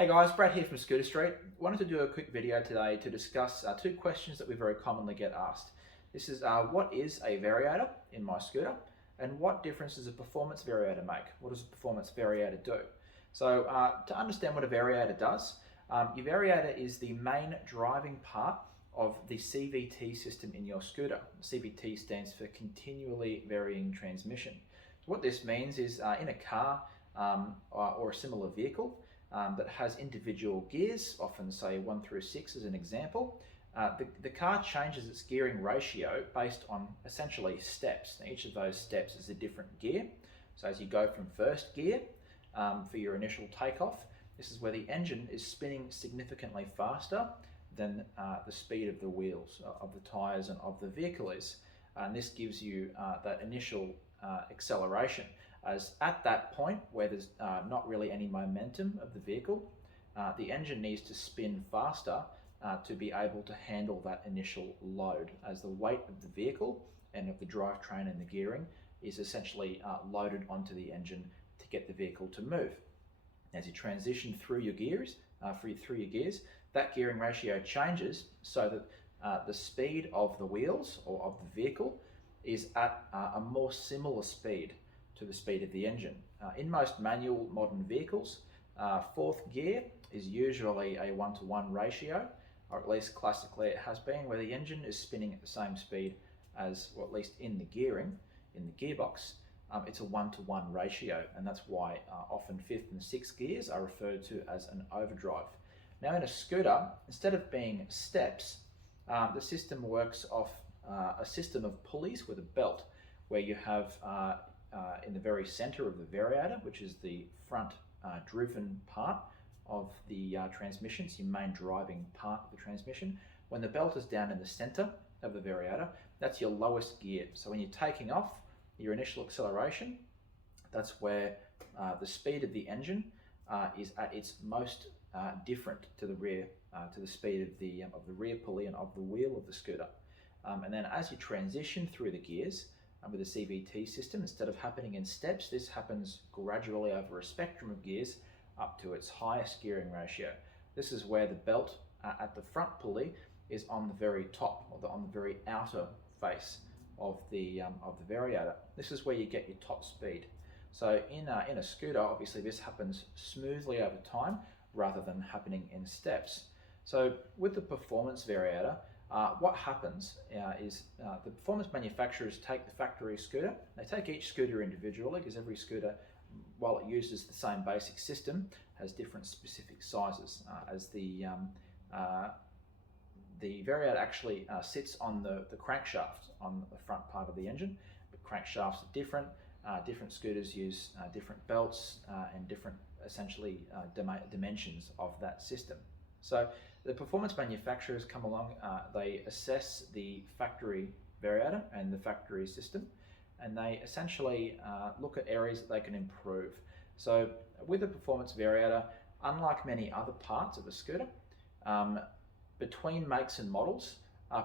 Hey guys, Brad here from Scooter Street. Wanted to do a quick video today to discuss two questions that we very commonly get asked. This is what is a variator in my scooter, and what difference does a performance variator make? What does a performance variator do? So to understand what a variator does, your variator is the main driving part of the CVT system in your scooter. CVT stands for continually varying transmission. So what this means is in a car or a similar vehicle, that has individual gears, often say 1 through 6 as an example. The car changes its gearing ratio based on essentially steps. Now, each of those steps is a different gear. So as you go from first gear for your initial takeoff, this is where the engine is spinning significantly faster than the speed of the wheels, of the tyres and of the vehicle is. And this gives you that initial acceleration, as at that point where there's not really any momentum of the vehicle, the engine needs to spin faster to be able to handle that initial load, as the weight of the vehicle and of the drivetrain and the gearing is essentially loaded onto the engine to get the vehicle to move. As you transition through your gears, that gearing ratio changes so that the speed of the wheels or of the vehicle is at a more similar speed to the speed of the engine. In most manual modern vehicles, fourth gear is usually a 1-to-1 ratio, or at least classically it has been, where the engine is spinning at the same speed as, or at least in the gearing, in the gearbox, it's a 1-to-1 ratio, and that's why often fifth and sixth gears are referred to as an overdrive. Now in a scooter, instead of being steps, the system works off a system of pulleys with a belt, where you have in the very center of the variator, which is the front driven part of the transmission, it's your main driving part of the transmission. When the belt is down in the center of the variator, that's your lowest gear. So when you're taking off, your initial acceleration, that's where the speed of the engine is at its most different to the rear, to the speed of the rear pulley and of the wheel of the scooter. And then as you transition through the gears, with the CVT system, instead of happening in steps, this happens gradually over a spectrum of gears up to its highest gearing ratio. This is where the belt at the front pulley is on the very top, or on the very outer face of the variator. This is where you get your top speed. So in a scooter, obviously this happens smoothly over time rather than happening in steps. So with the performance variator, what happens is the performance manufacturers take the factory scooter, they take each scooter individually, because every scooter, while it uses the same basic system, has different specific sizes, as the variator actually sits on the crankshaft on the front part of the engine. But crankshafts are different. Different scooters use different belts and different, essentially, dimensions of that system. So the performance manufacturers come along, they assess the factory variator and the factory system, and they essentially look at areas that they can improve. So with a performance variator, unlike many other parts of a scooter, between makes and models,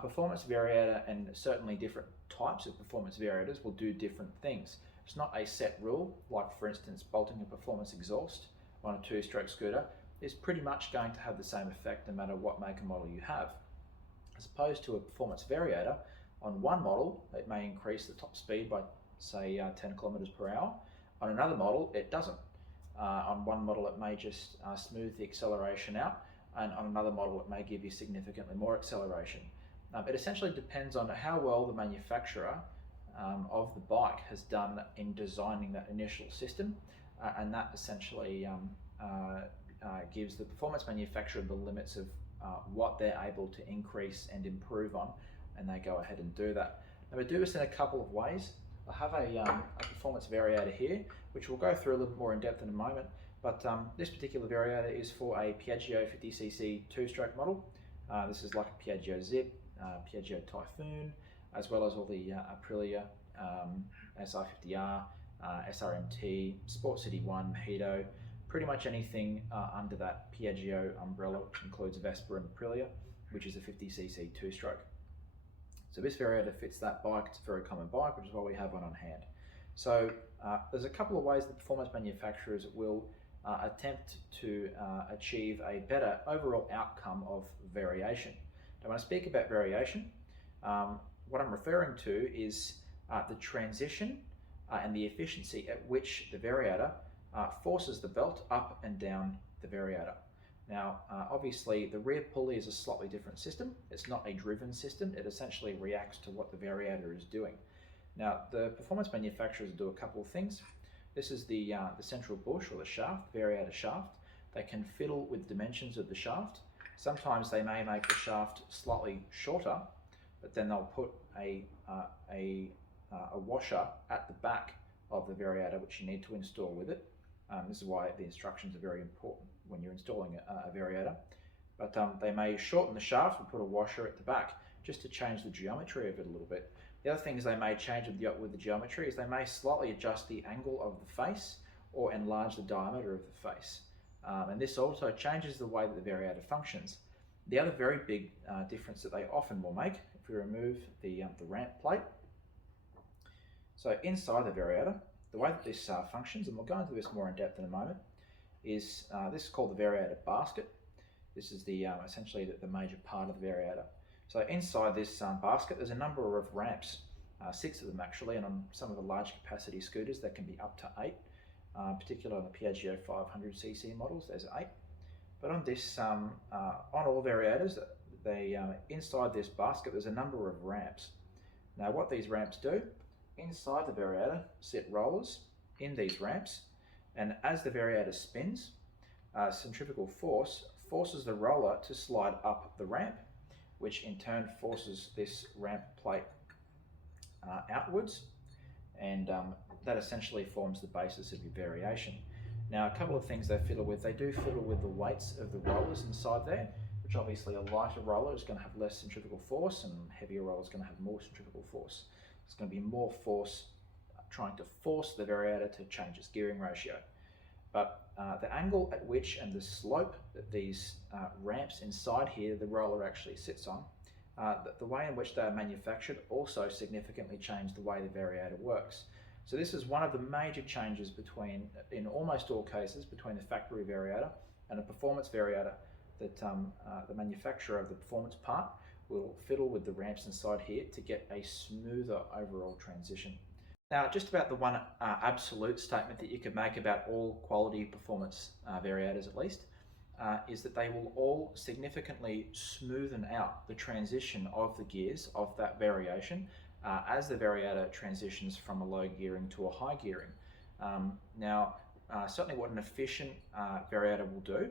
performance variator and certainly different types of performance variators will do different things. It's not a set rule, like for instance bolting a performance exhaust on a two-stroke scooter is pretty much going to have the same effect no matter what make and model you have. As opposed to a performance variator, on one model it may increase the top speed by say 10 kilometers per hour. On another model it doesn't. On one model it may just smooth the acceleration out, and on another model it may give you significantly more acceleration. It essentially depends on how well the manufacturer of the bike has done in designing that initial system, and that essentially gives the performance manufacturer the limits of what they're able to increase and improve on, and they go ahead and do that. Now we do this in a couple of ways. I have a performance variator here, which we'll go through a little more in depth in a moment, but this particular variator is for a Piaggio 50cc two-stroke model. This is like a Piaggio Zip, Piaggio Typhoon, as well as all the Aprilia, SR50R, SRMT, Sport City 1, Mojito, pretty much anything under that Piaggio umbrella, which includes Vespa and Aprilia, which is a 50cc two-stroke. So this variator fits that bike. It's a very common bike, which is why we have one on hand. So there's a couple of ways the performance manufacturers will attempt to achieve a better overall outcome of variation. Now, when I speak about variation, what I'm referring to is the transition and the efficiency at which the variator forces the belt up and down the variator. Now, obviously, the rear pulley is a slightly different system. It's not a driven system. It essentially reacts to what the variator is doing. Now, the performance manufacturers do a couple of things. This is the central bush or the shaft, variator shaft. They can fiddle with dimensions of the shaft. Sometimes they may make the shaft slightly shorter, but then they'll put a washer at the back of the variator, which you need to install with it. This is why the instructions are very important when you're installing a variator. But they may shorten the shaft and put a washer at the back just to change the geometry of it a little bit. The other things they may change with the geometry is they may slightly adjust the angle of the face or enlarge the diameter of the face. And this also changes the way that the variator functions. The other very big difference that they often will make, if we remove the ramp plate, so inside the variator, the way that this functions, and we'll go into this more in depth in a moment, is this is called the variator basket. This is the essentially the major part of the variator. So inside this basket, there's a number of ramps, 6 of them actually, and on some of the large capacity scooters, there can be up to 8. Particularly on the Piaggio 500cc models, there's 8. But on this, on all variators, inside this basket, there's a number of ramps. Now, what these ramps do, inside the variator sit rollers in these ramps, and as the variator spins, centrifugal force forces the roller to slide up the ramp, which in turn forces this ramp plate outwards, and that essentially forms the basis of your variation. Now, a couple of things they fiddle with. They do fiddle with the weights of the rollers inside there, which obviously a lighter roller is going to have less centrifugal force, and a heavier roller is going to have more centrifugal force. It's going to be more force trying to force the variator to change its gearing ratio. But the angle at which and the slope that these ramps inside here, the roller actually sits on, the way in which they are manufactured also significantly change the way the variator works. So this is one of the major changes in almost all cases, between the factory variator and a performance variator, that the manufacturer of the performance part will fiddle with the ramps inside here to get a smoother overall transition. Now, just about the one absolute statement that you can make about all quality performance variators at least, is that they will all significantly smoothen out the transition of the gears of that variation as the variator transitions from a low gearing to a high gearing. Certainly what an efficient variator will do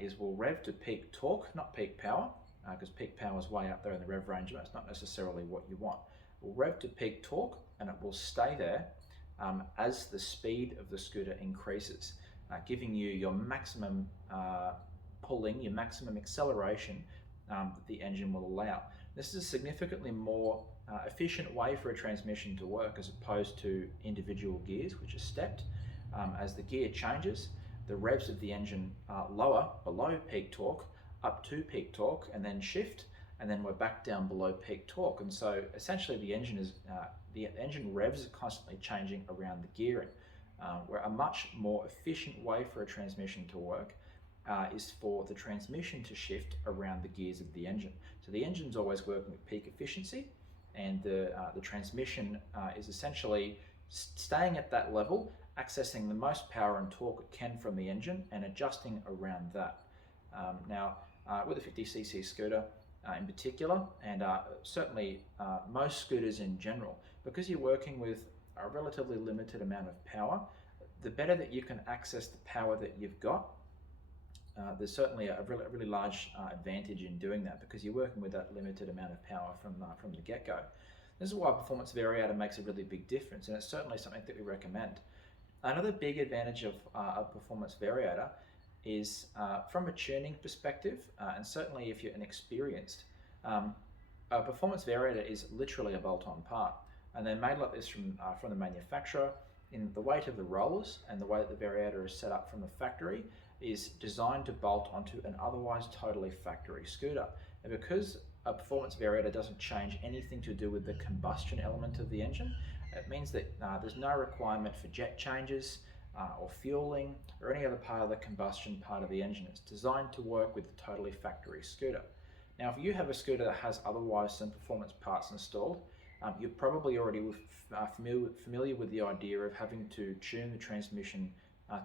is will rev to peak torque, not peak power, because peak power is way up there in the rev range, and that's not necessarily what you want. It will rev to peak torque, and it will stay there as the speed of the scooter increases, giving you your maximum pulling, your maximum acceleration that the engine will allow. This is a significantly more efficient way for a transmission to work as opposed to individual gears, which are stepped. As the gear changes, the revs of the engine lower below peak torque, up to peak torque, and then shift, and then we're back down below peak torque. And so essentially the engine revs are constantly changing around the gearing. Where a much more efficient way for a transmission to work is for the transmission to shift around the gears of the engine. So the engine's always working at peak efficiency, and the transmission is essentially staying at that level, accessing the most power and torque it can from the engine and adjusting around that. With a 50cc scooter in particular, and certainly most scooters in general, because you're working with a relatively limited amount of power, the better that you can access the power that you've got, there's certainly a really large advantage in doing that, because you're working with that limited amount of power from the get-go. This is why Performance Variator makes a really big difference, and it's certainly something that we recommend. Another big advantage of a Performance Variator is from a tuning perspective, and certainly if you're inexperienced, a Performance Variator is literally a bolt-on part, and they're made like this from the manufacturer. In the weight of the rollers and the way that the variator is set up from the factory is designed to bolt onto an otherwise totally factory scooter. And because a performance variator doesn't change anything to do with the combustion element of the engine, it means that there's no requirement for jet changes, or fueling or any other part of the combustion part of the engine. It's designed to work with a totally factory scooter. Now, if you have a scooter that has otherwise some performance parts installed, you're probably already familiar with the idea of having to tune the transmission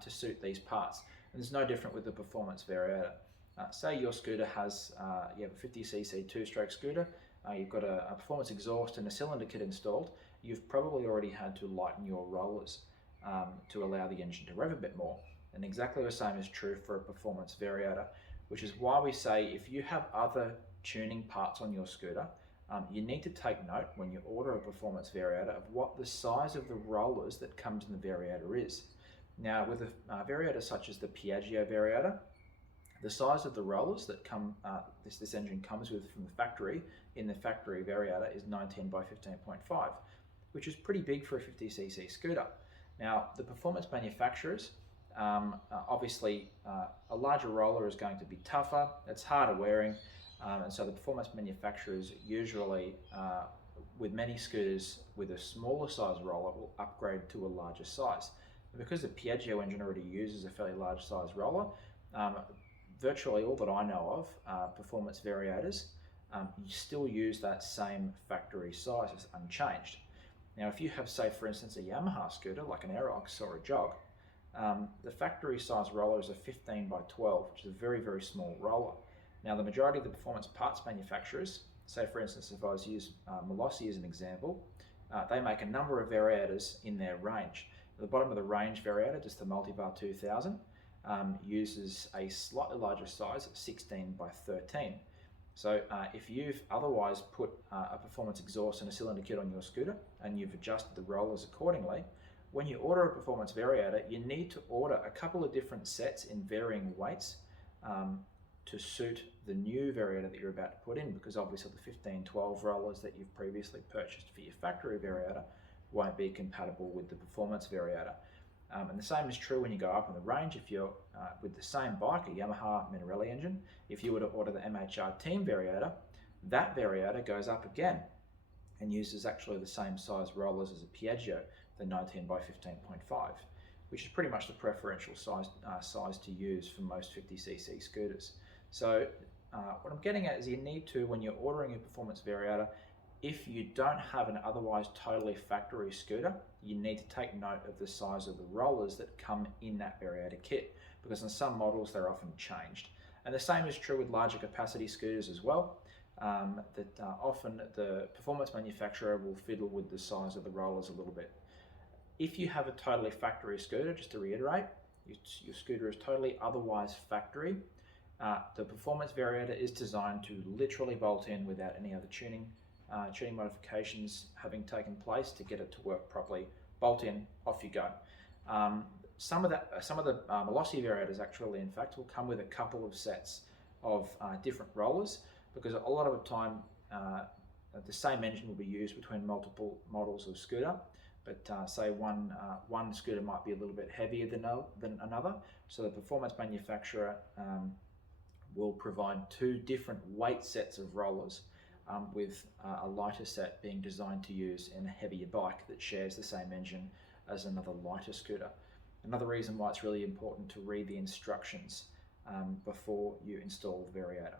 to suit these parts. And it's no different with the performance variator. Say your scooter has, you have a 50cc two-stroke scooter, you've got a performance exhaust and a cylinder kit installed, you've probably already had to lighten your rollers to allow the engine to rev a bit more. And exactly the same is true for a performance variator, which is why we say if you have other tuning parts on your scooter, you need to take note when you order a performance variator of what the size of the rollers that comes in the variator is. Now, with a variator such as the Piaggio variator, the size of the rollers that this engine comes with from the factory in the factory variator is 19 by 15.5, which is pretty big for a 50cc scooter. Now, the performance manufacturers, obviously a larger roller is going to be tougher, it's harder wearing, and so the performance manufacturers usually, with many scooters with a smaller size roller, will upgrade to a larger size. Because the Piaggio engine already uses a fairly large size roller, virtually all that I know of, performance variators, you still use that same factory size as unchanged. Now, if you have, say, for instance, a Yamaha scooter like an Aerox or a Jog, the factory size roller is a 15 by 12, which is a very, very small roller. Now, the majority of the performance parts manufacturers, say for instance, if I was to use Molossi as an example, they make a number of variators in their range. At the bottom of the range variator, just the Multivar 2000, uses a slightly larger size of 16 by 13. So if you've otherwise put a performance exhaust and a cylinder kit on your scooter and you've adjusted the rollers accordingly, when you order a performance variator, you need to order a couple of different sets in varying weights to suit the new variator that you're about to put in, because obviously the 15-12 rollers that you've previously purchased for your factory variator won't be compatible with the performance variator. And the same is true when you go up in the range. If you're with the same bike, a Yamaha Minarelli engine, if you were to order the MHR Team variator, that variator goes up again and uses actually the same size rollers as a Piaggio, the 19 by 15.5, which is pretty much the preferential size to use for most 50cc scooters. So what I'm getting at is you need to, when you're ordering a performance variator, if you don't have an otherwise totally factory scooter, you need to take note of the size of the rollers that come in that variator kit, because in some models they're often changed. And the same is true with larger capacity scooters as well, often the performance manufacturer will fiddle with the size of the rollers a little bit. If you have a totally factory scooter, just to reiterate, your scooter is totally otherwise factory, the performance variator is designed to literally bolt in without any other tuning modifications having taken place to get it to work properly. Bolt in, off you go. Some of the Molossi variators actually, in fact, will come with a couple of sets of different rollers, because a lot of the time the same engine will be used between multiple models of scooter, but say one scooter might be a little bit heavier than another, so the performance manufacturer will provide two different weight sets of rollers, with a lighter set being designed to use in a heavier bike that shares the same engine as another lighter scooter. Another reason why it's really important to read the instructions before you install the variator.